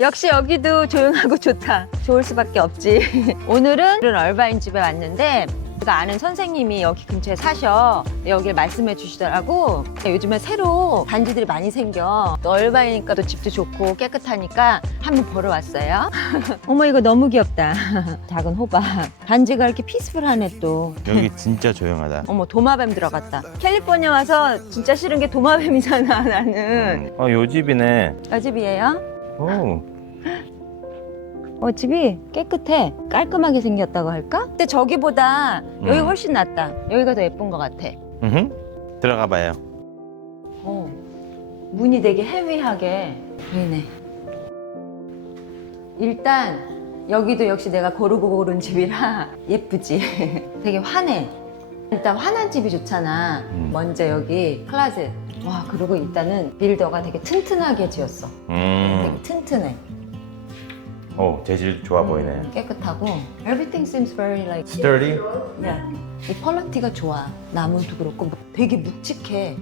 역시 여기도 조용하고 좋다. 좋을 수밖에 없지. 오늘은 이런 얼바인 집에 왔는데 제가 아는 선생님이 여기 근처에 사셔 여기를 말씀해 주시더라고. 요즘에 새로 단지들이 많이 생겨. 또 얼바이니까 또 집도 좋고 깨끗하니까 한번 보러 왔어요. 어머 이거 너무 귀엽다. 작은 호박. 단지가 이렇게 피스풀하네 또. 여기 진짜 조용하다. 어머 도마뱀 들어갔다. 캘리포니아 와서 진짜 싫은 게 도마뱀이잖아 나는. 어, 요 집이네. 여 집이에요? 오, 어, 집이 깨끗해. 깔끔하게 생겼다고 할까? 근데 저기보다 여기 음. 훨씬 낫다. 여기가 더 예쁜 것 같아. 음, 들어가 봐요. 어, 문이 되게 헤비하게 보이네. 일단 여기도 역시 내가 고르고 고른 집이라 예쁘지. 되게 환해. 일단 환한 집이 좋잖아. 음. 먼저 여기 클라set. 와, 그리고 일단은 빌더가 되게 튼튼하게 지었어. 음, 되게 튼튼해. 오, 재질 좋아 보이네. 음, 깨끗하고. Everything seems very like Sturdy? 네. 이 퀄리티가 좋아. 나무도 그렇고 되게 묵직해.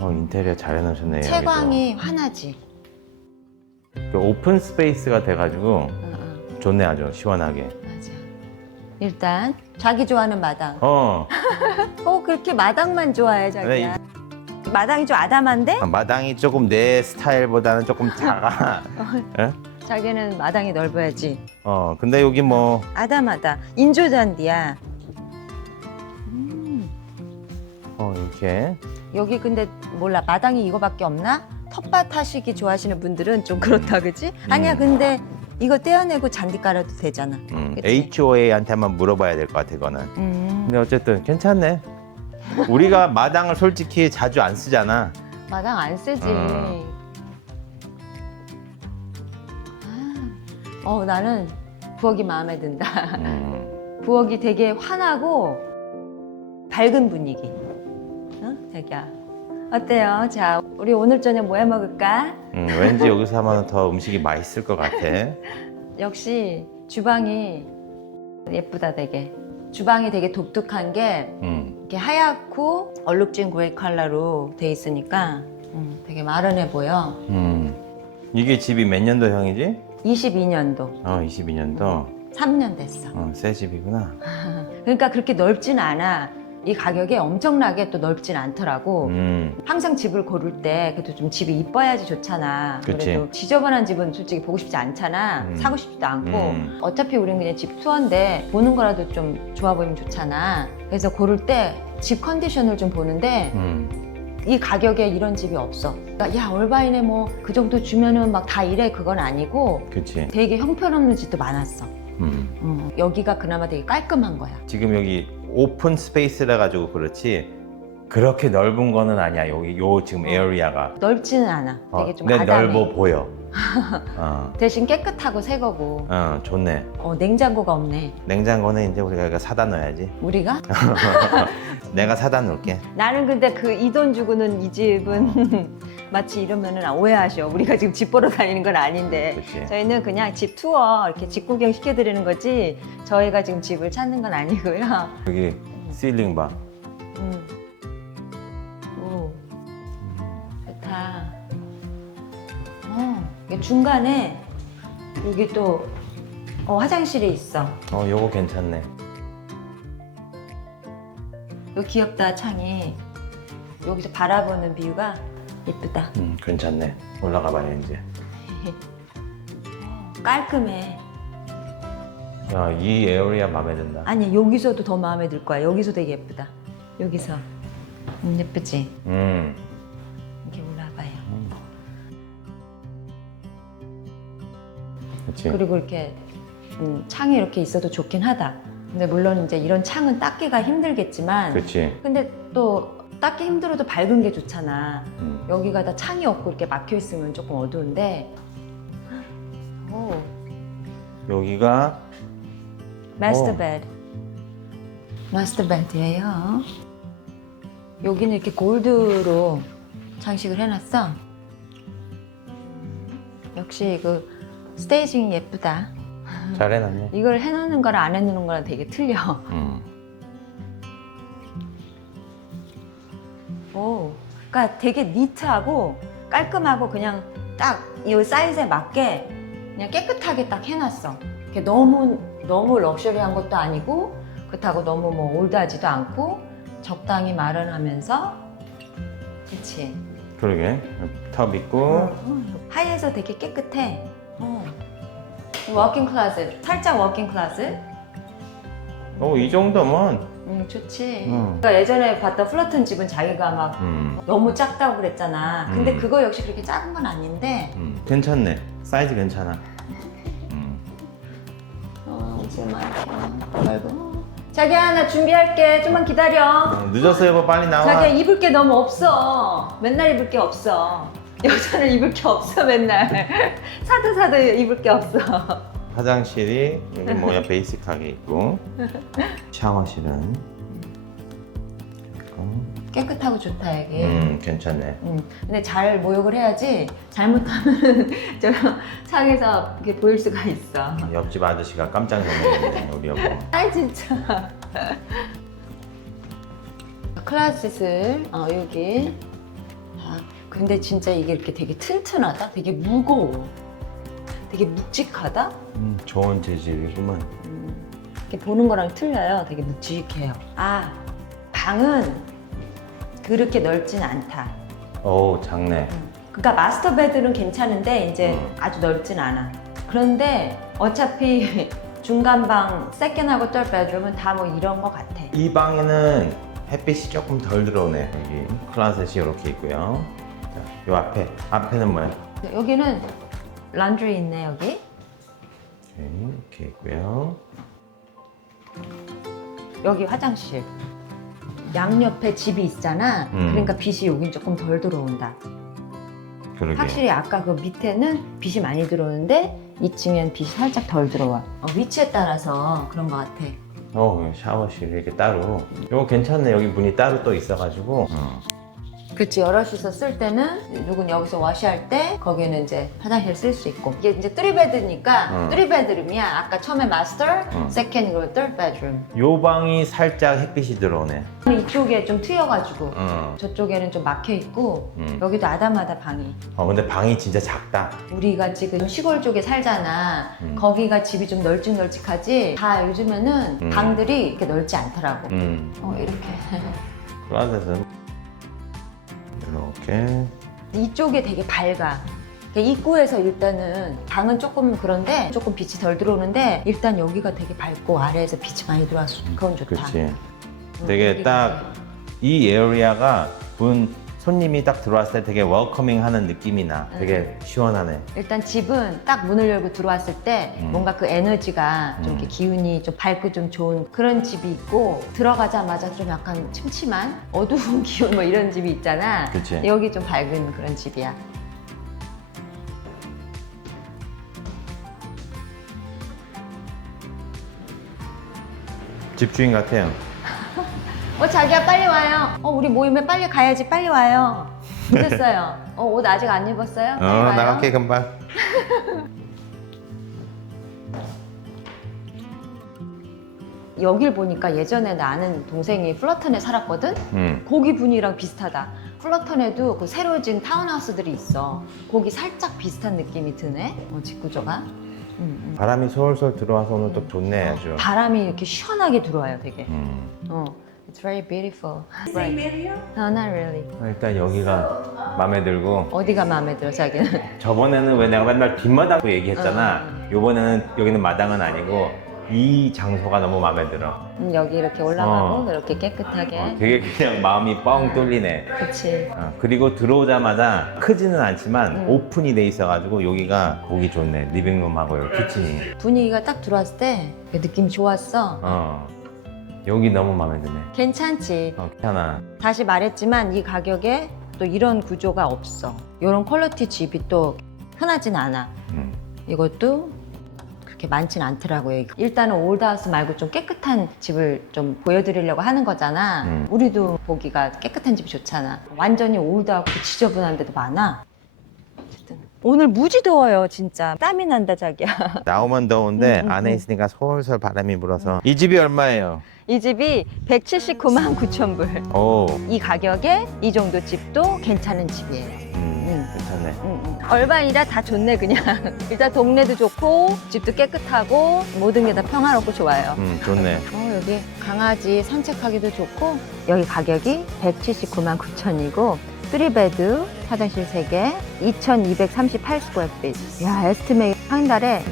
어, 인테리어 잘 해놓으셨네. 채광이 환하지. 여기도. 그 오픈 스페이스가 돼가지고 어, 어, 좋네, 아주 시원하게. 일단 자기 좋아하는 마당. 어, 어 그렇게 마당만 좋아해 자기야. 마당이 좀 아담한데 아, 마당이 조금 내 스타일보다는 조금 작아. 예? 자기는 마당이 넓어야지. 어, 근데 여기 뭐, 아담하다. 인조잔디야. 음, 어, 이렇게. 여기 근데 몰라 마당이 이거밖에 없나? 텃밭 하시기 좋아하시는 분들은 좀 그렇다 그지? 아니야 음. 근데 이거 떼어내고 잔디 깔아도 되잖아. 음, 그치? HOA한테 한번 물어봐야 될 것 같아, 이거는. 음, 근데 어쨌든 괜찮네. 우리가 마당을 솔직히 자주 안 쓰잖아. 마당 안 쓰지. 음. 아, 어 나는 부엌이 마음에 든다. 음, 부엌이 되게 환하고 밝은 분위기. 어? 자기야. 어때요? 자, 우리 오늘 저녁 뭐해 먹을까? 음, 왠지 여기서 하면 더 음식이 맛있을 것 같아. 역시 주방이 예쁘다 되게. 주방이 되게 독특한 게 음, 이렇게 하얗고 얼룩진 그레이 컬러로 돼 있으니까 음, 되게 마른해 보여. 음. 이게 집이 몇 년도형이지? 22년도, 어, 22년도. 3년 됐어. 어, 새 집이구나. 그러니까 그렇게 넓진 않아. 이 가격에 엄청나게 또 넓진 않더라고. 음, 항상 집을 고를 때 그래도 좀 집이 이뻐야지 좋잖아. 그치. 그래도 지저분한 집은 솔직히 보고 싶지 않잖아. 음. 사고 싶지도 않고. 음. 어차피 우린 그냥 집 투어인데 보는 거라도 좀 좋아 보이면 좋잖아. 그래서 고를 때 집 컨디션을 좀 보는데 음, 이 가격에 이런 집이 없어. 그러니까 야 얼바인에 뭐 그 정도 주면은 막 다 이래 그건 아니고 그치. 되게 형편없는 집도 많았어. 음. 음, 여기가 그나마 되게 깔끔한 거야. 지금 여기 오픈 스페이스라 가지고 그렇지 그렇게 넓은 거는 아니야. 여기 요 지금 어. 에어리아가. 넓지는 않아. 어, 되게 좀 근데 아담해. 넓어 보여. 어, 대신 깨끗하고 새 거고. 어, 좋네. 어, 냉장고가 없네. 냉장고는 이제 우리가 이거 사다 넣어야지. 우리가? 내가 사다 놓을게. 나는 근데 그 이 돈 주고는 이 집은 마치 이러면은 오해하셔. 우리가 지금 집 보러 다니는 건 아닌데. 그치. 저희는 그냥 집 투어 이렇게 집 구경 시켜드리는 거지 저희가 지금 집을 찾는 건 아니고요. 여기 실링 봐. 음. 중간에 여기 또 어, 화장실이 있어. 어, 요거 괜찮네. 이거 귀엽다 창이. 여기서 바라보는 뷰가 예쁘다. 음, 괜찮네. 올라가 봐요, 이제. 깔끔해. 야, 이 에어리아 마음에 든다. 아니 여기서도 더 마음에 들 거야. 여기서 되게 예쁘다. 여기서. 음, 예쁘지? 음. 그치. 그리고 이렇게 음, 창이 이렇게 있어도 좋긴 하다. 근데 물론 이제 이런 창은 닦기가 힘들겠지만 그치. 근데 또 닦기 힘들어도 밝은 게 좋잖아. 음. 여기가 다 창이 없고 이렇게 막혀 있으면 조금 어두운데. 오, 여기가 마스터 오. 베드. 마스터 베드예요. 여기는 이렇게 골드로 장식을 해놨어. 역시 그 스테이징이 예쁘다. 잘 해놨네. 이걸 해놓는 거랑 안 해놓는 거랑 되게 틀려. 음. 오, 그러니까 되게 니트하고 깔끔하고 그냥 딱 이 사이즈에 맞게 그냥 깨끗하게 딱 해놨어. 이렇게 너무 너무 럭셔리한 것도 아니고 그렇다고 너무 뭐 올드하지도 않고 적당히 마련하면서 그렇지. 그러게 텁 있고 하이에서 되게 깨끗해. 어. 워킹 클라스 살짝 워킹 클라스. 어, 이 정도면 음 좋지. 음. 그러니까 예전에 봤던 플러튼 집은 자기가 막 음, 너무 작다고 그랬잖아. 근데 음. 그거 역시 그렇게 작은 건 아닌데. 음, 괜찮네 사이즈 괜찮아 음. 어, 무슨 말이야. 아이고. 자기야, 나 준비할게. 좀만 기다려. 어, 늦었어 여보 빨리 나와 자기야, 입을 게 너무 없어. 맨날 입을 게 없어. 여자는 입을 게 없어, 맨날. 사도 사도 입을 게 없어. 화장실이 여기 뭐야 베이직하게 있고 샤워실은 있고. 깨끗하고 좋다, 여기. 음 괜찮네 음, 근데 잘 모욕을 해야지 잘못하면 저 창에서 이렇게 보일 수가 있어. 옆집 아저씨가 깜짝 놀랐네 우리 여보 아이 진짜. 클라스를 어, 여기. 아, 근데 진짜 이게 이렇게 되게 튼튼하다. 되게 무거워. 되게 묵직하다. 음, 좋은 재질이구만 음, 이렇게 보는 거랑 틀려요. 되게 묵직해요. 아 방은 그렇게 넓진 않다. 오 작네 그러니까 마스터 베드는 괜찮은데 이제 음. 아주 넓진 않아. 그런데 어차피 중간 방 세컨하고 떨 베드룸은 다 뭐 이런 거 같아. 이 방에는 햇빛이 조금 덜 들어오네 여기 클라셋이 이렇게 있고요 자, 요 앞에 앞에는 뭐야 여기는 란드리 있네 여기. 오케이, 이렇게 있고요 여기 화장실. 양옆에 집이 있잖아. 음. 그러니까 빛이 여긴 조금 덜 들어온다. 그러게 확실히 아까 그 밑에는 빛이 많이 들어오는데 2층엔 빛이 살짝 덜 들어와. 어, 위치에 따라서 그런 것 같아. 어 샤워실 이렇게 따로 이거 괜찮네 여기 문이 따로 또 있어가지고 어. 그치 여럿이서 쓸 때는 누군 여기서 와시할 때 거기는 이제 화장실 쓸 수 있고 이게 이제 쓰리베드니까 응. 쓰리베드룸이야 아까 처음에 마스터, 응. 세컨 그리고 썰 베드룸 요 방이 살짝 햇빛이 들어오네 이쪽에 좀 트여가지고 어. 저쪽에는 좀 막혀 있고 음. 여기도 아담하다 방이 어 근데 방이 진짜 작다 우리가 지금 시골 쪽에 살잖아 음. 거기가 집이 좀 널찍널찍하지 다 요즘에는 음. 방들이 이렇게 넓지 않더라고 음. 어 이렇게 클라셋은 이 렇게 이쪽에 되게 밝아. 그러니까 입구에서 일단은 방은 조금 그런데 조금 빛이 덜 들어오는데 일단 여기가 되게 밝고 아래에서 빛이 많이 들어와서 그건 좋다. 그치 음, 되게 여기가 딱 이 에어리아가 분 손님이 딱 들어왔을 때 되게 웰커밍 하는 느낌이 나 되게 시원하네 일단 집은 딱 문을 열고 들어왔을 때 음. 뭔가 그 에너지가 좀 음. 이렇게 기운이 좀 밝고 좀 좋은 그런 집이 있고 들어가자마자 좀 약간 침침한 어두운 기운 뭐 이런 집이 있잖아. 그치 여기 좀 밝은 그런 집이야. 집주인 같아요 어 자기야 빨리 와요. 어 우리 모임에 빨리 가야지 빨리 와요. 늦었어요. 어 옷 아직 안 입었어요? 어 빨리 와요. 나갈게 금방 여길 보니까 예전에 나 아는 동생이 플러턴에 살았거든? 음. 거기 분위기랑 비슷하다. 플러턴에도 그 새로 지은 타운하우스들이 있어. 거기 살짝 비슷한 느낌이 드네. 어, 집 구조가. 음, 음. 바람이 솔솔 들어와서 오늘 또 좋네 아주 바람이 이렇게 시원하게 들어와요, 되게. 음. 어, it's very beautiful. Area? No, not really. 일단 여기가 마음에 들고 어디가 마음에 들어, 자기는? 저번에는 왜 내가 맨날 뒷마당도 얘기했잖아 어. 요번에는 여기는 마당은 아니고 이 장소가 너무 마음에 들어 음, 여기 이렇게 올라가고 어. 이렇게 깨끗하게. 어, 되게 그냥 마음이 뻥 뚫리네 그치. 어, 그리고 들어오자마자 크지는 않지만 음. 오픈이 돼 있어가지고 여기가 보기 좋네 리빙룸하고 여기 키친이 분위기가 딱 들어왔을 때 느낌이 좋았어. 어 여기 너무 마음에 드네 괜찮지. 어 괜찮아 다시 말했지만 이 가격에 또 이런 구조가 없어. 이런 퀄리티 집이 또 흔하진 않아. 음. 이것도 그렇게 많진 않더라고요. 일단은 올드하우스 말고 좀 깨끗한 집을 좀 보여드리려고 하는 거잖아. 음. 우리도 보기가 깨끗한 집이 좋잖아. 완전히 올드하고 지저분한 데도 많아. 어쨌든 오늘 무지 더워요, 진짜. 땀이 난다, 자기야. 나오면 더운데 음, 음, 안에 음. 있으니까 솔솔 바람이 불어서 이 집이 얼마예요? 이 집이 179만 9천 불. 오 이 가격에 이 정도 집도 괜찮은 집이에요. 음, 음. 괜찮네. 응, 응. 얼반이라 다 좋네 그냥 일단 동네도 좋고 집도 깨끗하고 모든 게 다 평화롭고 좋아요 음, 좋네. 어, 여기 강아지 산책하기도 좋고 여기 가격이 179만 9천이고 3베드 화장실 3개 2238스퀘어핏 야 에스티메이트 한 달에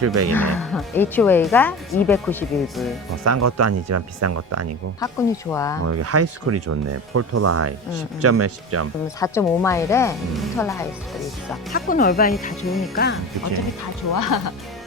1,700이네. HOA가 291불 어, 싼 것도 아니지만 비싼 것도 아니고. 학군이 좋아 어, 여기 하이스쿨이 좋네. 폴토라 하이. 음, 10점에 10점. 그리고 4.5마일에 음. 털라 하이스쿨이 있어 학군 얼반이 다 좋으니까 그치. 어차피 다 좋아